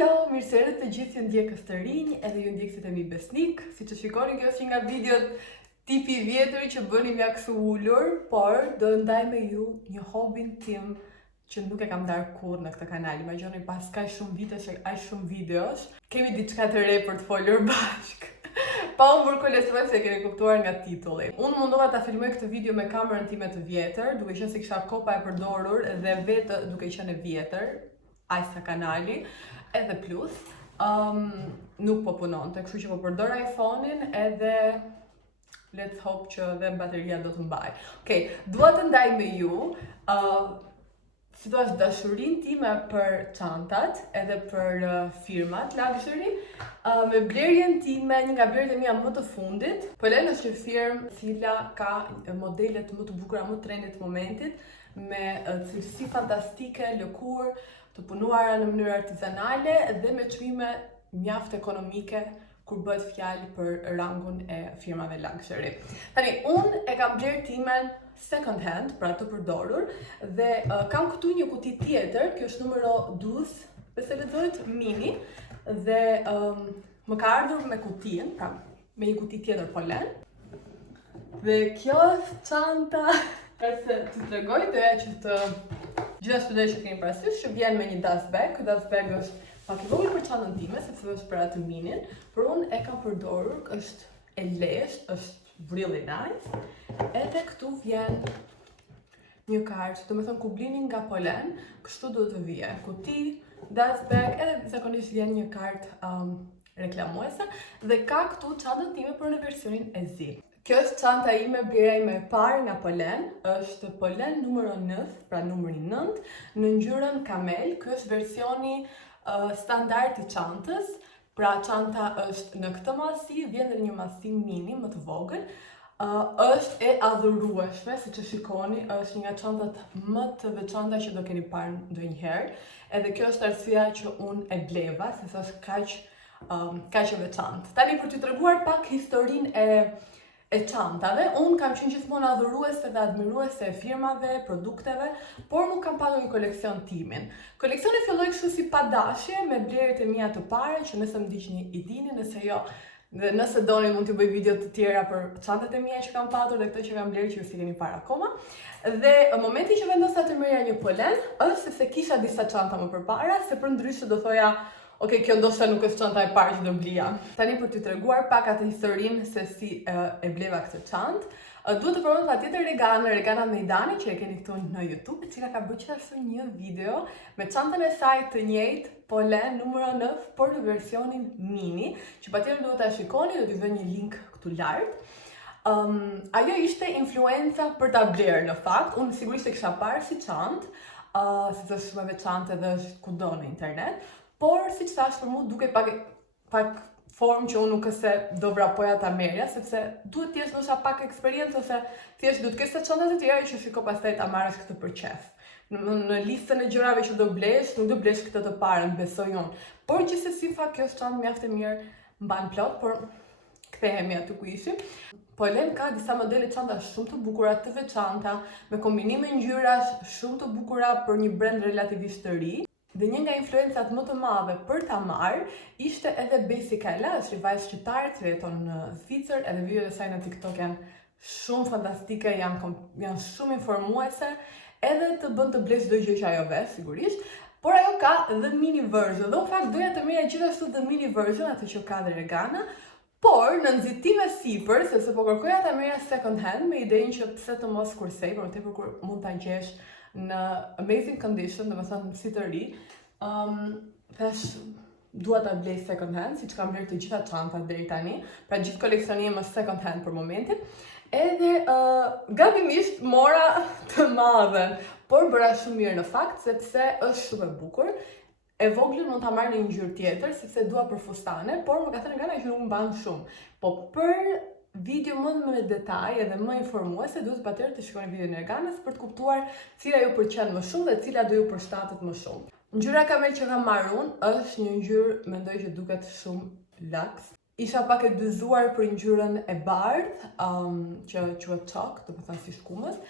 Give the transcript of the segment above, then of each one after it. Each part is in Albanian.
Hello, mirë se erdhët të gjithë ju ndjekës të rinj edhe ju ndjekësit e mi besnik. Si që shikoni, kjo është një nga videot tipi vjetër që bëni mja kështu ullur, por do ndaj me ju një hobin tim që nuk e kam darë kur në këtë kanal. Imagjoni pas kaq shumë vitesh e aq shumë videosh, kemi diçka të re për të folur bashkë. Pa unë bërkolestroj se keni kuptuar nga titulli. Unë mundova ta filmoj këtë video me kamerën time të vjetër, duke qenë se kisha kopa e përdorur dhe vetë duke qenë e vjetër, aq sa kanali, edhe plus, nuk po punonte, kështu që po përdor iPhone-in edhe let's hope që dhe bateria do të mbaj. Okej, dua të ndaj me ju si do është dashurinë time për çantat edhe për firmat luxury, me blerjen time, një nga blerjet e mia më të fundit. Polene është një firmë cila ka modelet më të bukura, më trendit të momentit, me cilësi fantastike, lëkurë, të punuara në mënyrë artizanale dhe me çmime mjaft ekonomike kur bëhet fjalë për rangun e firmave luxury. Tani, unë e kam bler timen second hand, pra të përdorur, dhe kam këtu një kuti tjetër, kjo është numero 12, besoj lexohet mini, dhe më ka ardhur me kutin, pra me një kuti tjetër Polene. Dhe kjo është çanta, se të tregoj doja që të gjithashtu doja që keni parasysh që vjen me një dust bag. Ky dust bag është pak i vogël për çantën time, sepse është për atë minin, por unë e kam përdorur, është e lehtë, është really nice. Edhe këtu vjen një kartë, do të thënë ku blini nga Polene, kështu do të vijë. Kuti, dust bag, edhe zakonisht vjen një kartë reklamuese dhe ka këtu çantën time për në versionin e zi. Kjo është çanta ime, blerja ime e parë nga Polene, është Polene Numero Neuf, pra numri 9, në ngjyrën CAMEL. Ky është versioni standard i çantës, pra çanta është në këtë masi, vjen edhe një masi mini më të vogël. Është e adhurueshme, siç e shikoni, është një nga çantat më të veçanta që do keni parë ndonjëherë. Edhe kjo është arsyeja që unë e bleva, sepse është kaq e veçantë. Tani për t'ju treguar pak historinë e çantave, unë kam qenë gjithmonë adhuruese dhe admiruese e firmave, produkteve, por nuk kam pasur një koleksion timin. Koleksioni filloi kështu si padashje me blerjet e mia të para, që nëse më ndiqni i dini, nëse jo, dhe nëse doni mund t'ju bëj video të tjera për çantat e mia që kam patur dhe këto që kam blerë që ju si keni parë akoma. Dhe momenti që vendosa të merrja një Polene është sepse kisha disa çanta më përpara, se përndryshe do thoja okej, kjo ndoshta nuk është çanta e parë që do blija. Tani për t'ju treguar pak atë historinë se si e bleva këtë çantë, duhet të provoj patjetër Regana Mejdani që e keni këtu në YouTube, e cila ka bërë gjithashtu një video me çantën e saj të njëjtë, Polene Numero Neuf, por në versionin mini, që patjetër duhet ta shikoni, do t'ju vë një link këtu lart. Ajo ishte influenca për ta blerë në fakt, unë sigurisht e kisha parë si çantë, sepse është shumë e veçantë dhe është kudo në internet. Por, si që thash për mu, duke pak formë që unë nuk se do vrapoja ta merja, sepse duhet t'jesh nësha pak eksperiencë, ose t'jesh duhet kështë të çantat e tjera që shiko pastaj ta marrësh këtë për qef. Në listën e gjërave që do blesh, nuk do blesh këtë të parën, besoj unë. Por gjithsesi fakt kjo është çantë mjaft e mirë, mban plot, por kthehemi aty ku ishim. Polene ka disa modele çanta shumë të bukura, të veçanta, me kombinime ngjyrash shumë të bukura për një brand relativisht të ri. Dhe një nga influencat më të madhe për ta marrë ishte edhe Basicala, është një vajzë shqiptare që jeton në Zvicër, edhe videot e saj në Tik Tok janë shumë fantastike, janë shumë informuese, edhe të bën të blesh çdo gjë që ajo ve, sigurisht. Por ajo ka the mini version, dhe në fakt doja të merrja gjithashtu the mini version, atë që ka dhe Regana, por në nxitime sipër, sepse po kërkoja ta merrja second hand me idenë që pse të mos kursej, por më tepër kur mund ta gjesh në amazing condition, dhe me thënë si të ri, thash dua ta blej second hand, si që kam blerë të gjitha çantat deri tani, pra gjithë koleksioni im është second hand për momentin, edhe gabimisht mora të madhen, por bëra shumë mirë në fakt, sepse është shumë e bukur. E voglën mund ta marr në një ngjyrë tjetër, sepse dua për fustane, por më ka thënë Regana që nuk mban shumë. Po për video më me detaj edhe më informuese, duhet patjetër të shikoni videon e Reganës për të kuptuar cila ju pëlqen më shumë dhe cila do ju përshtatet më shumë. Ngjyra CAMEL që kam marrë unë është një ngjyrë, mendoj që duket shumë luks. Isha pak e dyzuar për ngjyrën e bardhë, që quhet çok, do të thënë si shkumës,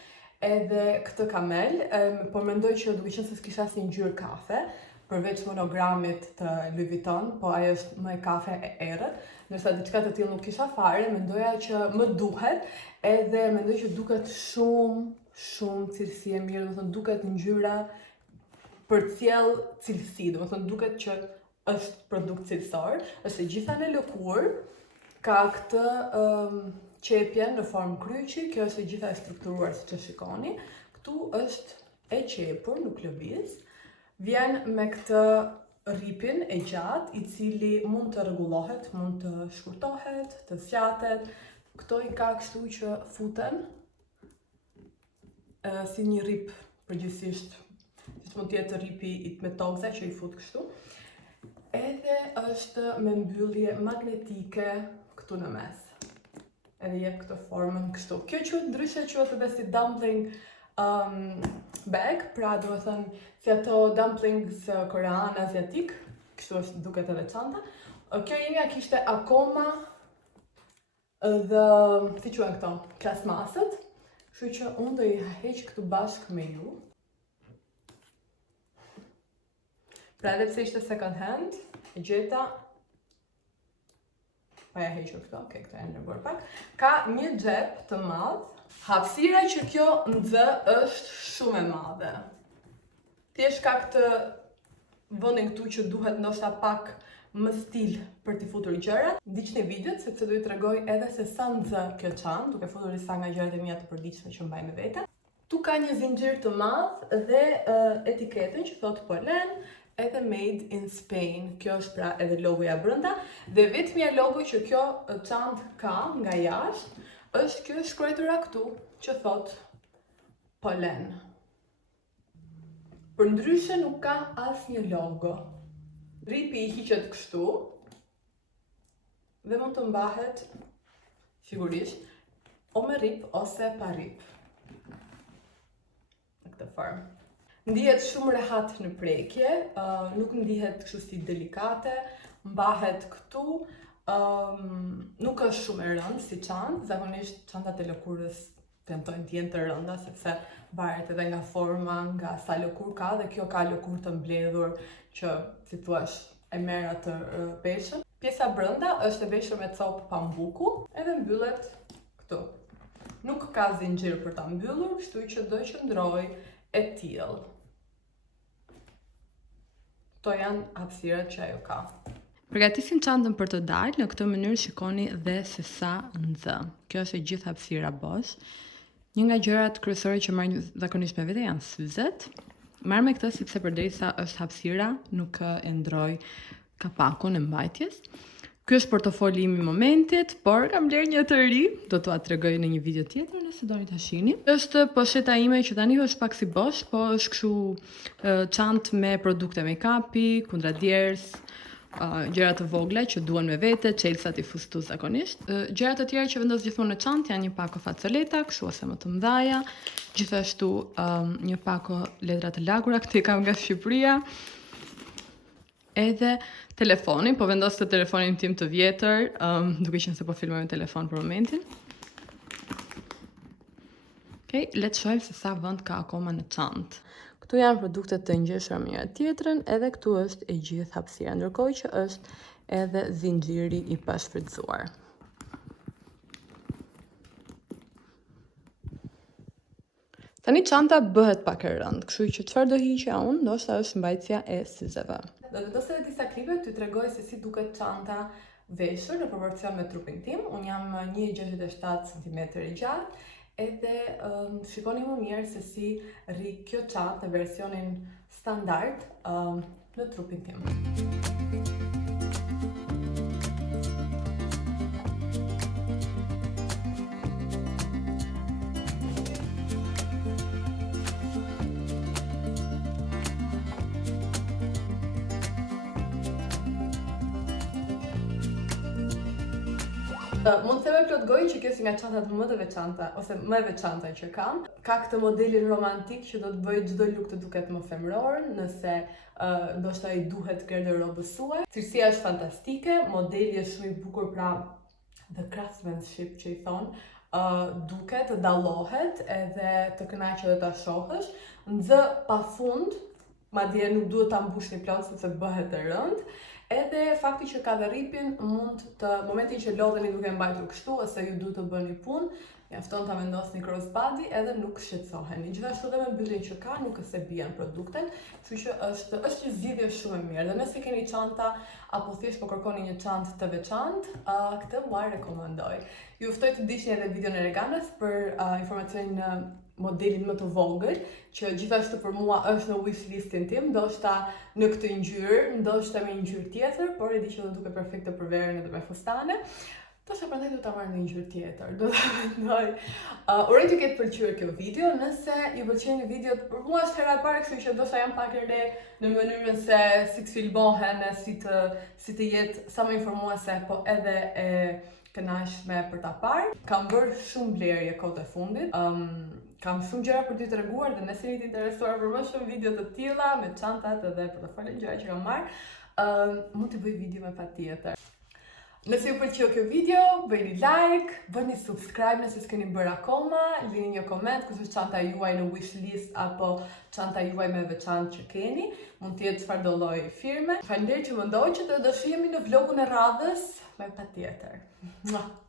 edhe këtë CAMEL, por mendoj që duke qenë se s'kisha si ngjyrë kafe, përveç monogramit të Louis Vuitton, po ajo është më e kafe e errët, ndërsa diçka të tillë nuk kisha fare, mendoja që më duhet, edhe mendoj që duket shumë cilësi e mirë, domethënë duket ngjyra përcjell cilësi, domethënë duket që është produkt cilësor, është e gjitha në lëkurë, ka këtë qepjen në formë kryqi, kjo është e gjitha e strukturuar siç e shikoni. Këtu është e qepur, nuk lëviz. Vjen me këtë rripin e gjatë, i cili mund të rregullohet, mund të shkurtohet, të sqatet. Këto i ka kështu që futen si një rrip përgjithsisht, siç mund të jetë rripi me tokza që i fut kështu. Edhe është me mbyllje magnetike këtu në mes. Edhe jep këtë formën kështu. Kjo quhet ndryshe quhet edhe si dumpling bag, pra do të thënë si ato dumplings korean, aziatik, kështu është duket edhe çanta. Kjo imja kishte akoma dhe si quhen këto, plasmasët, kështu që unë do i heq këtu bashkë me ju. Pra edhe pse ishte second hand, e gjeta. Pa ja hequr këto, okay, këto e ndërguar pak. Ka një xhep të madh. Hapësira që kjo nxë është shumë e madhe. Thjesht ka këtë vendin këtu që duhet ndoshta pak më stil për t'i futur gjërat. Ndiqni videot sepse do ju tregoj edhe se sa nxë kjo çantë, duke futur disa nga gjërat e mia të përditshme që mbaj me vete. Tu ka një zinxhir të madh dhe etiketën që thot Polene, edhe made in Spain. Kjo është pra edhe logoja brenda, dhe vetmja logo që kjo çantë ka nga jashtë është kjo shkruajtura këtu që thot Polene. Përndryshe nuk ka asnjë logo. Rripi i hiqet kështu dhe mund të mbahet sigurisht o me rrip ose pa rrip. Në këtë formë. Ndihet shumë rehat në prekje, nuk ndihet kështu si delikate, mbahet këtu, nuk është shumë e rëndë si çantë, zakonisht çantat e lëkurës tentojnë të jenë të rënda, sepse varet edhe nga forma, nga sa lëkurë ka, dhe kjo ka lëkurë të mbledhur që, si thua, e merr atë peshën. Pjesa brenda është e veshur me copë pambuku, edhe mbyllet këtu. Nuk ka zinxhir për ta mbyllur, kështu që do qëndroj e tillë. Këto janë hapësirat që ajo ka. Përgatisim çantën për të dalë, në këtë mënyrë shikoni dhe se sa nxë. Kjo është e gjithë hapësira bosh. Një nga gjërat kryesore që marr zakonisht me vete janë syzet. Marr me këtë sepse përderisa është hapësira, nuk e ndroj kapakun e mbajtjes. Ky është portofoli im i momentit, por kam bler një të ri, do t'ua tregoj në një video tjetër nëse doni ta shihni. Është posheta ime që tani është pak si bosh, po është kështu çantë me produkte make-upi, kundradierës, gjëra të vogla që duan me vete, çelësat i fustu zakonisht. Gjërat të tjera që vendos gjithmonë në çantë janë një pako facoleta, kështu ose më të mëdha, gjithashtu një pako letra të lagura, këtë i kam nga Shqipëria. Edhe telefonin, po vendos të telefonin tim të vjetër, duke qenë se po filmoj me telefon për momentin. Okej, le të shohim se sa vend ka akoma në çantë. Këtu janë produktet të ngjeshura me njëra tjetrën, edhe këtu është e gjithë hapësira, ndërkohë që është edhe zinxhiri i pashfrytzuar. Tani çanta bëhet pak e rëndë, kështu që çfarë do hiqja unë, ndoshta është mbajtja e syzeve. Do të vendosë edhe disa klipe t'ju tregoj se si duket çanta veshur në proporcion me trupin tim. Unë jam 1,67 cm i gjatë, edhe shikoni më mirë se si rri kjo çantë në versionin standard në trupin tim. Mund të theme plot gojë që kjo si nga çantat më të veçanta, ose më e veçanta që kam. Ka këtë modelin romantik që do të bëjë çdo luk të duket më femëror, nëse ndoshta i duhet garderobës suaj. Cilësia është fantastike, modeli është shumë i bukur, pra the craftsmanship që i thonë, duket, dallohet edhe të kënaqë edhe ta shohësh. Nxë pafund, madje nuk duhet ta mbushni plot sepse bëhet e rëndë. Edhe fakti që ka dhe rripin mund të, momentin që lodheni duke mbajtur kështu ose ju duhet të bëni punë, mjafton ta vendosni crossbody edhe nuk shqetësoheni. Gjithashtu edhe me mbylljen që ka nuk se bien produktet, kështu që është një zgjidhje shumë e mirë. Dhe nëse keni çanta apo thjesht po kërkoni një çantë të veçantë, këtë mua rekomandoj. Ju ftoj të ndiqni edhe videon e Reganës për informacionin në modelin më të vogël, që gjithashtu për mua është në wishlistin tim, ndoshta në këtë ngjyrë, ndoshta me një ngjyrë tjetër, por e di që do duket perfekte për verën edhe me fustane. Ndoshta prandaj do ta marr në një ngjyrë tjetër, do ta mendoj. Uroj të ketë pëlqyer kjo video, nëse ju pëlqejnë videot, për mua është hera e parë, kështu që ndoshta jam pak e re në mënyrën se si të filmohen, si të jetë sa më informuese, po edhe e kënaqshme për ta parë. Kam bërë shumë blerje kohët e fundit. Kam shumë gjëra për t'ju treguar dhe nëse jeni të interesuar për më shumë video të tilla me çantat edhe portofolin gjëra që kam marrë, mund të bëj video me patjetër. Nëse ju pëlqeu kjo video, bëjni like, bëni subscribe nëse s'keni bërë akoma, lini një koment kush është çanta juaj në wishlist apo çanta juaj më e veçantë që keni, mund të jetë çfarë do lloji firme. Faleminderit që më ndoqët dhe do shihemi në vlogun e radhës me patjetër.